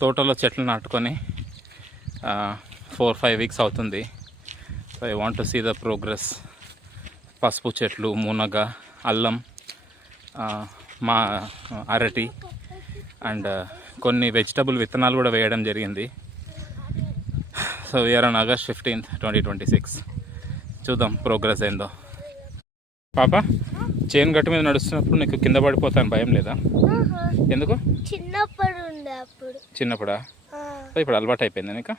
తోటలో చెట్లు నాటుకొని 4-5 వీక్స్ అవుతుంది. So I want to see the progress. పసుపు చెట్లు, మునగ, అల్లం, మా అరటి అండ్ కొన్ని వెజిటబుల్ విత్తనాలు కూడా వేయడం జరిగింది. So we are on August 15th, 2026. చూద్దాం ప్రోగ్రెస్ ఏందో. పాప, చేను గట్టు మీద నడుస్తున్నప్పుడు నీకు కింద పడిపోతాను భయం లేదా? ఎందుకు? చిన్నప్పుడా? సో ఇప్పుడు అలవాటు అయిపోయింది నీకు?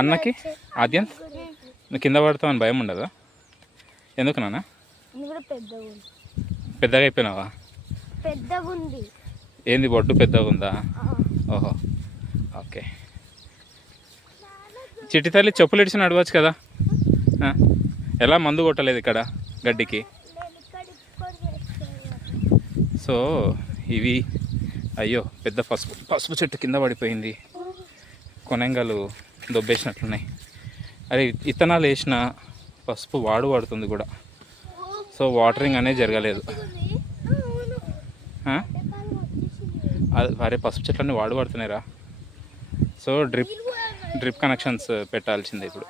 అన్నకి ఆద్యం నువ్వు కింద పడతావని భయం ఉండదా? ఎందుకు నాన్న? పెద్దగా అయిపోయినావా? ఏంది బొడ్డు పెద్దగా ఉందా? ఓహో, ఓకే. చిట్టి తల్లి చెప్పులు ఇడిచి నడవచ్చు కదా. ఎలా మందు కొట్టలేదు ఇక్కడ గడ్డికి? సో ఇవి అయ్యో పెద్ద పసుపు చెట్టు కింద పడిపోయింది. కొనంగలు దొబ్బేసినట్లున్నాయి. అరే ఇత్తనాలు వేసిన పసుపు వాడుతుంది కూడా. సో వాటరింగ్ అనేది జరగలేదు. అరే పసుపు చెట్లన్నీ వాడుతున్నాయిరా. సో డ్రిప్ కనెక్షన్స్ పెట్టాల్సిందే ఇప్పుడు.